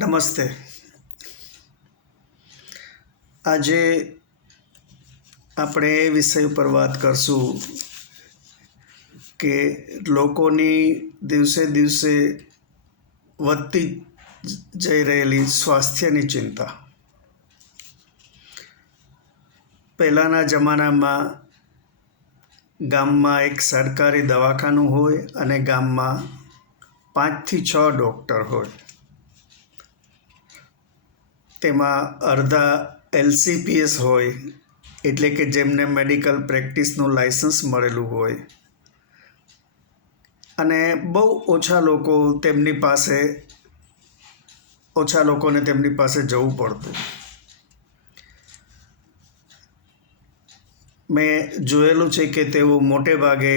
નમસ્તે. આજે આપણે એ વિષય ઉપર વાત કરશું કે લોકોની દિવસે દિવસે વધતી જઈ રહેલી સ્વાસ્થ્યની ચિંતા. પહેલાંના જમાનામાં ગામમાં એક સરકારી દવાખાનું હોય અને ગામમાં પાંચથી છ ડૉક્ટર હોય. તેમાં અડધા એલસીપીએસ હોય, એટલે કે જેમને મેડિકલ પ્રેક્ટિસનું લાઇસન્સ મળેલું હોય. અને બહુ ઓછા લોકો તેમની પાસે, ઓછા લોકોને તેમની પાસે જવું પડતું. મેં જોયેલું છે કે તેઓ મોટે ભાગે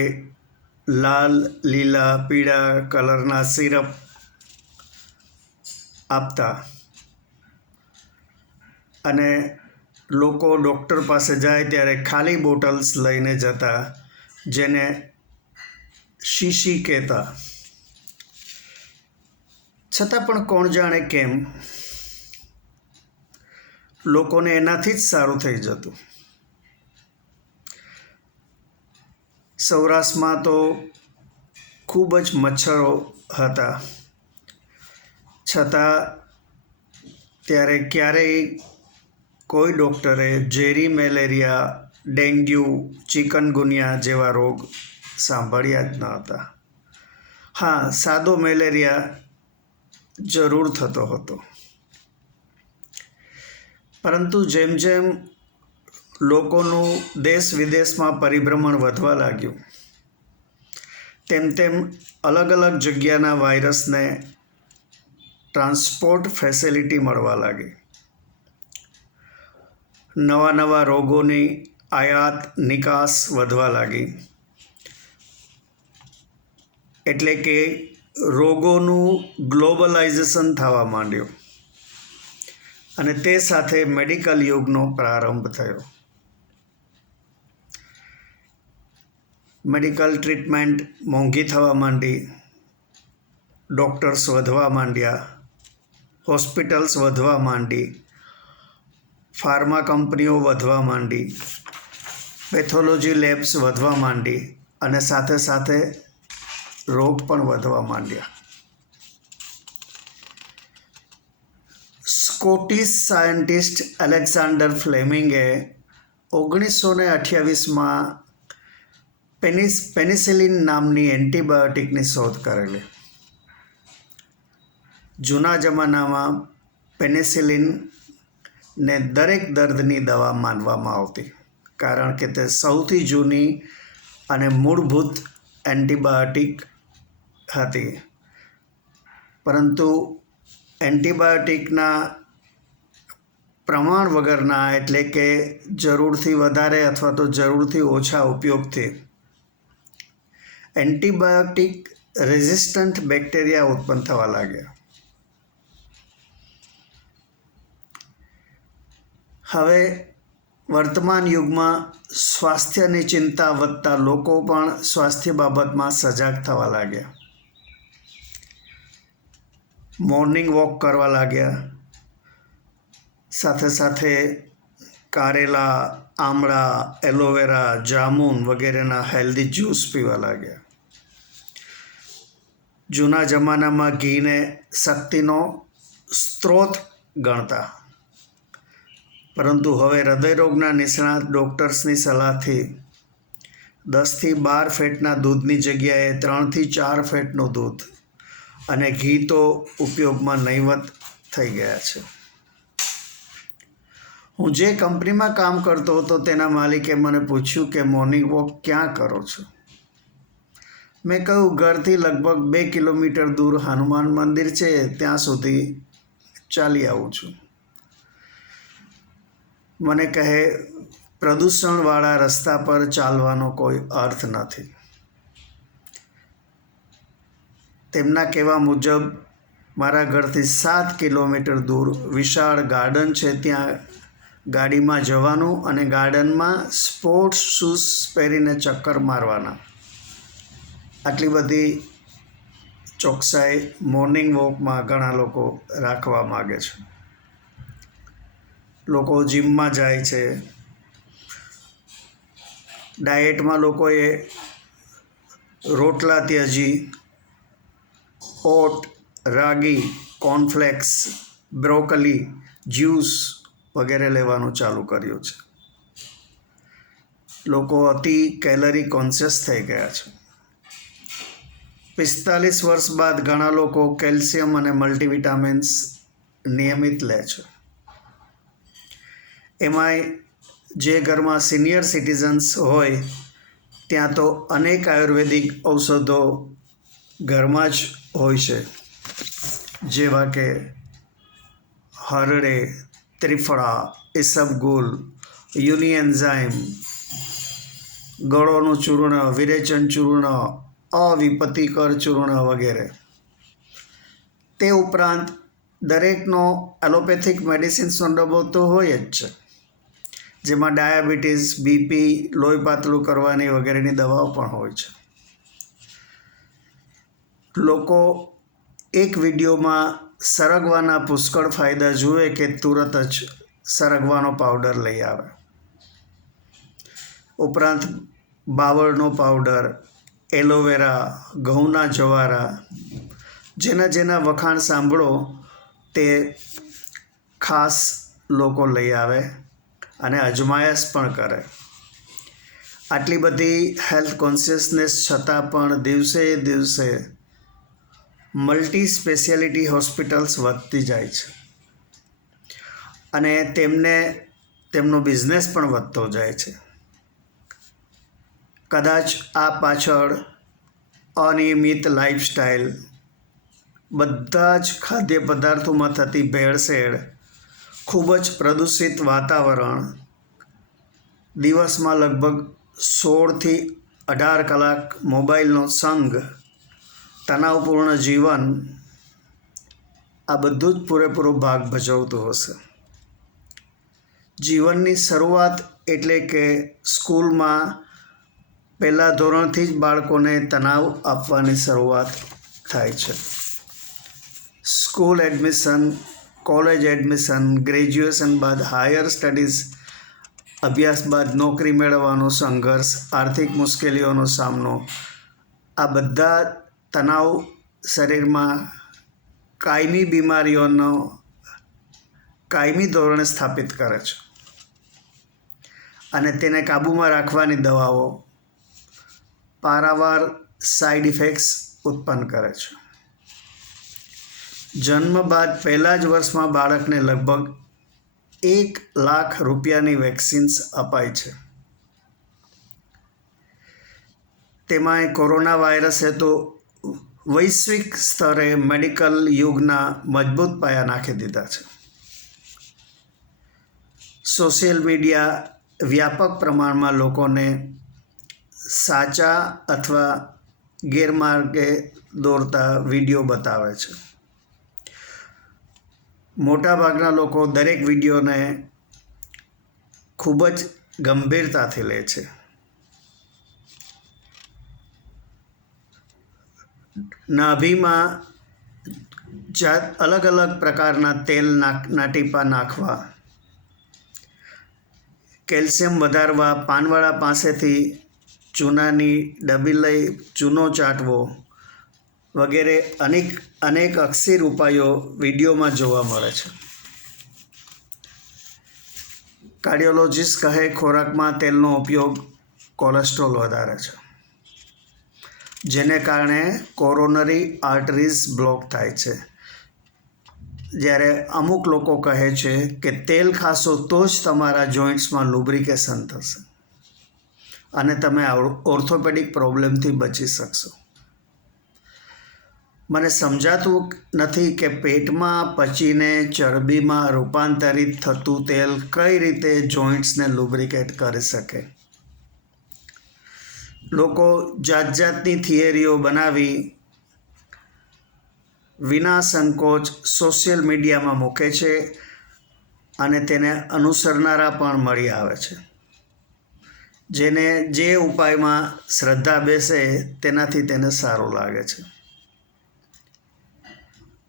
લાલ, લીલા, પીળા કલરના સિરપ આપતા. અને લોકો ડૉક્ટર પાસે જાય ત્યારે ખાલી બોટલ્સ લઈને જતા, જેને શીશી કહેતા. છતાં પણ કોણ જાણે કેમ, લોકોને એનાથી જ સારું થઈ જતું. સૌરાષ્ટ્રમાં તો ખૂબ જ મચ્છરો હતા. છતાં ત્યારે ક્યારેય કોઈ ડૉક્ટરે ઝેરી મેલેરિયા, ડેન્ગ્યુ, ચિકનગુનિયા જેવા રોગ સાંભળ્યા જ ન હતા. હા, સાદો મેલેરિયા જરૂર થતો હતો. પરંતુ જેમ જેમ લોકોનું દેશ વિદેશમાં પરિભ્રમણ વધવા લાગ્યું, તેમ તેમ અલગ અલગ જગ્યાના વાયરસને ટ્રાન્સપોર્ટ ફેસિલિટી મળવા લાગી. નવા નવા રોગોની આયાત, નિકાસ વધવા લાગી. એટલે કે રોગોનું ગ્લોબલાઇઝેશન થવા માંડ્યું. અને તે સાથે મેડિકલ યુગનો પ્રારંભ થયો. મેડિકલ ટ્રીટમેન્ટ મોંઘી થવા માંડી. ડૉક્ટર્સ વધવા માંડ્યા. હોસ્પિટલ્સ વધવા માંડી. ફાર્મા કંપનીઓ વધવા માંડી, પેથોલોજી લેબ્સ વધવા માંડી અને સાથે સાથે રોગ પણ વધવા માંડ્યા. સ્કોટિશ સાયન્ટિસ્ટ એલેક્ઝાન્ડર ફ્લેમિંગે ઓગણીસો ને અઠ્યાવીસમાં પેનિસ, પેનિસિલિન નામની એન્ટીબાયોટિકની શોધ કરેલી. જૂના જમાનામાં પેનિસિલિન ને દરેક દર્દની દવા માનવામાં આવતી. કારણ કે તે સૌથી જૂની અને મૂળભૂત એન્ટીબાયોટિક હતી. પરંતુ એન્ટીબાયોટિકના પ્રમાણ વગરના એટલે કે જરૂરથી વધારે અથવા તો જરૂરથી ઓછા ઉપયોગથી એન્ટીબાયોટિક રેઝિસ્ટન્ટ બેક્ટેરિયા ઉત્પન્ન થવા લાગ્યા. હવે વર્તમાન યુગમાં સ્વાસ્થ્યની ચિંતા વધતા લોકો પણ સ્વાસ્થ્ય બાબતમાં સજાગ થવા લાગ્યા. મોર્નિંગ વોક કરવા લાગ્યા. સાથે સાથે કારેલા, આમળા, એલોવેરા, જામુન વગેરેના હેલ્ધી જ્યુસ પીવા લાગ્યા. જૂના જમાનામાં ઘીને શક્તિનો સ્ત્રોત ગણતા. પરંતુ હવે હૃદયરોગના નિષ્ણાત ડૉક્ટર્સની સલાહથી દસથી બાર ફેટના દૂધની જગ્યાએ ત્રણથી ચાર ફેટનું દૂધ અને ઘી તો ઉપયોગમાં નહીવત થઈ ગયા છે. હું જે કંપનીમાં કામ કરતો હતો તેના માલિકે મને પૂછ્યું કે, મોર્નિંગ વોક ક્યાં કરો છો? મેં કહ્યું, ઘરથી લગભગ બે કિલોમીટર દૂર હનુમાન મંદિર છે, ત્યાં સુધી ચાલી આવું છું. મને કહે, પ્રદૂષણવાળા રસ્તા પર ચાલવાનો કોઈ અર્થ નથી. તેમના કહેવા મુજબ, મારા ઘરથી સાત કિલોમીટર દૂર વિશાળ ગાર્ડન છે. ત્યાં ગાડીમાં જવાનું અને ગાર્ડનમાં સ્પોર્ટ્સ શૂઝ પહેરીને ચક્કર મારવાના. આટલી બધી ચોકસાઈ મોર્નિંગ વોકમાં ઘણા લોકો રાખવા માગે છે. લોકો જિમમાં જાય છે. ડાયટમાં લોકોએ રોટલા ત્યજી oat, ragi, cornflakes, broccoli, juice વગેરે લેવાનું ચાલુ કર્યું છે. લોકો અતિ કેલરી કોન્શિયસ થઈ ગયા છે. પિસ્તાલીસ વર્ષ બાદ ઘણા લોકો કેલ્શિયમ અને મલ્ટીવિટામિન્સ નિયમિત લે છે. એમાંય જે ઘરમાં સિનિયર સિટીઝન્સ હોય, ત્યાં તો અનેક આયુર્વેદિક ઔષધો ઘરમાં જ હોય છે. જેવા કે હરડે, ત્રિફળા ઇસબગુલ યુનિએન્ઝાઇમ ગળોનું ચૂર્ણ, વિરેચન ચૂર્ણ અવિપત્તિકર ચૂર્ણ વગેરે. તે ઉપરાંત દરેકનો એલોપેથિક મેડિસિન્સનો ડબ્બો તો હોય જ છે. જેમાં ડાયાબિટીસ, બીપી, લોહી પાતળું કરવાની વગેરેની દવાઓ પણ હોય છે. લોકો એક વિડીયોમાં સરગવાના પુષ્કળ ફાયદા જુએ કે તુરત જ સરગવાનો પાવડર લઈ આવે. ઉપરાંત બાવળનો પાવડર, એલોવેરા, ઘઉંના જવારા, જેના જેના વખાણ સાંભળો તે ખાસ લોકો લઈ આવે. અને અજમાયશ પણ કરે. આટલી બધી હેલ્થ કોન્શિયસનેસ છતાં પણ દિવસે દિવસે મલ્ટી સ્પેશિયાલિટી હોસ્પિટલ્સ વધતી જાય છે. અને તેમને, તેમનો બિઝનેસ પણ વધતો જાય છે. કદાચ આ પાછળ અનિયમિત લાઇફસ્ટાઈલ બધા જ ખાદ્ય પદાર્થોમાં થતી ભેળસેળ ખૂબ જ પ્રદૂષિત વાતાવરણ દિવસમાં લગભગ સોળથી અઢાર કલાક મોબાઈલનો સંગ, તણાવપૂર્ણ જીવન, આ બધું જ પૂરેપૂરો ભાગ ભજવતું હશે. જીવનની શરૂઆત એટલે કે સ્કૂલમાં પહેલા ધોરણથી જ બાળકોને તણાવ આપવાની શરૂઆત થાય છે. School admission college admission graduation બાદ હાયર સ્ટડીઝ અભ્યાસ બાદ નોકરી મેળવવાનો સંઘર્ષ, આર્થિક મુશ્કેલીઓનો સામનો. આ બધા તણાવ શરીરમાં કાયમી બીમારીઓનો કાયમી ધોરણે સ્થાપિત કરે છે. અને તેને કાબૂમાં રાખવાની દવાઓ પારાવાર સાઈડ ઇફેક્ટ્સ ઉત્પન્ન કરે છે. જન્મ બાદ પહેલા જ વર્ષમાં બાળકને લગભગ એક લાખ રૂપિયાની વેક્સિન્સ અપાય છે. તેમાંય કોરોના વાયરસ તો વૈશ્વિક સ્તરે મેડિકલ યુગના મજબૂત પાયા નાખી દીધા છે. સોશિયલ મીડિયા વ્યાપક પ્રમાણમાં લોકોને સાચા અથવા ગેરમાર્ગે દોરતા વીડિયો બતાવે છે. મોટાભાગના લોકો દરેક વિડીયોને ખૂબ જ ગંભીરતાથી લે છે. નાભીમાં જાત અલગ અલગ પ્રકારના તેલ ના ટીપા નાખવા, કેલ્શિયમ વધારવા, પાનવાળા પાસેથી ચૂનાની ડબી લઈ ચૂનો ચાટવો વગેરે અનેક અનેક અક્ષીર ઉપાયો વિડીયોમાં જોવા મળે છે. કાર્ડિયોલોજિસ્ટ કહે, ખોરાકમાં તેલનો ઉપયોગ કોલેસ્ટ્રોલ વધારે છે, જેને કારણે કોરોનરી આર્ટરીઝ બ્લોક થાય છે. જ્યારે અમુક લોકો કહે છે કે તેલ ખાશો તો જ તમારા જોઈન્ટ્સમાં લુબ્રિકેશન થશે અને તમે ઓર્થોપેડિક પ્રોબ્લેમથી બચી શકશો. મને સમજાતું નથી કે પેટમાં પચીને ચરબીમાં રૂપાંતરિત થતું તેલ કઈ રીતે જોઈન્ટ્સને લુબ્રિકેટ કરી શકે? લોકો જાત જાતની થિયરીઓ બનાવી વિના સંકોચ સોશિયલ મીડિયામાં મૂકે છે અને તેને અનુસરનારા પણ મળી આવે છે. જેને જે ઉપાયમાં શ્રદ્ધા બેસે તેનાથી તેને સારું લાગે છે.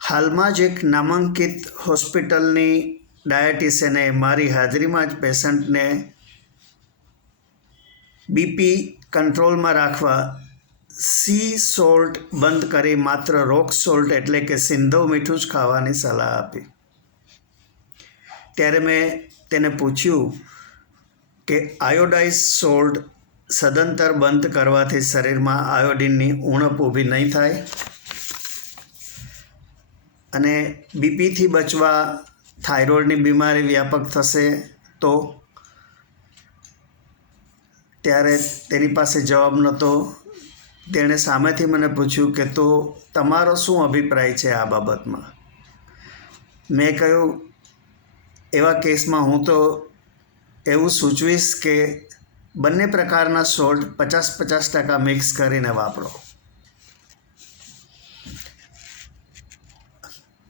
હાલમાં જ એક નામાંકિત હોસ્પિટલની ડાયાટિશિયને મારી હાજરીમાં જ પેશન્ટને બીપી કંટ્રોલમાં રાખવા સી સોલ્ટ બંધ કરી માત્ર રોક સોલ્ટ એટલે કે સિંધો મીઠું જ ખાવાની સલાહ આપી. ત્યારે મેં તેને પૂછ્યું કે આયોડાઇઝ સોલ્ટ સદંતર બંધ કરવાથી શરીરમાં આયોડિનની ઉણપ ઊભી નહીં થાય? અને બીપીથી બચવા થાઇરોઇડની બીમારી વ્યાપક થશે તો ત્યારે તેની પાસે જવાબ નહોતો. તેણે સામેથી મને પૂછ્યું કે, તો તમારો શું અભિપ્રાય છે આ બાબતમાં? મેં કહ્યું, એવા કેસમાં હું તો એવું સૂચવીશ કે બંને પ્રકારના સોલ્ટ પચાસ પચાસ ટકા મિક્સ કરીને વાપરો.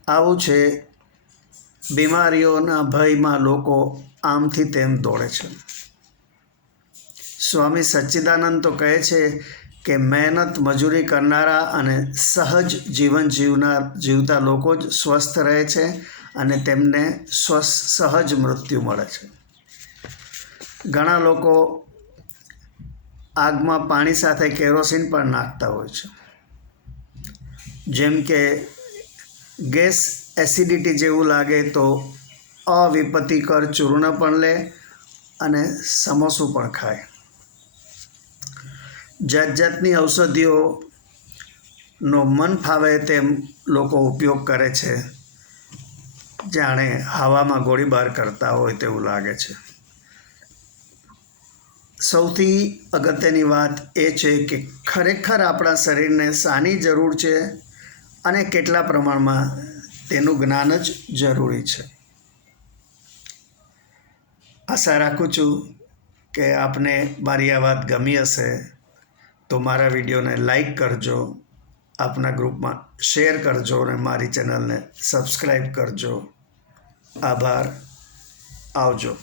આવું છે. બીમારીઓના ભયમાં લોકો આમથી તેમ દોડે છે. સ્વામી સચ્ચિદાનંદ તો કહે છે કે મહેનત મજૂરી કરનારા અને સહજ જીવન જીવનાર જીવતા લોકો જ સ્વસ્થ રહે છે અને તેમને સ્વસ્થ સહજ મૃત્યુ મળે છે. ઘણા લોકો આગમાં પાણી સાથે કેરોસીન પણ નાખતા હોય છે. જેમ કે ગેસ એસિડિટી જેવું લાગે તો અવિપત્તિકર ચૂર્ણ પણ લે અને સમોસું પણ ખાય. જાત જાતની ઔષધિઓનો મન ફાવે તેમ લોકો ઉપયોગ કરે છે. જાણે હવામાં ગોળીબાર કરતા હોય તેવું લાગે છે. સૌથી અગત્યની વાત એ છે કે ખરેખર આપણા શરીરને શાની જરૂર છે અને કેટલા પ્રમાણમાં તેનું જ્ઞાન જ જરૂરી છે. આશા રાખું છું કે આપને મારી આ વાત ગમી હશે તો મારા વિડીયોને લાઈક કરજો, આપના ગ્રુપમાં શેર કરજો અને મારી ચેનલને સબસ્ક્રાઈબ કરજો. આભાર. આવજો.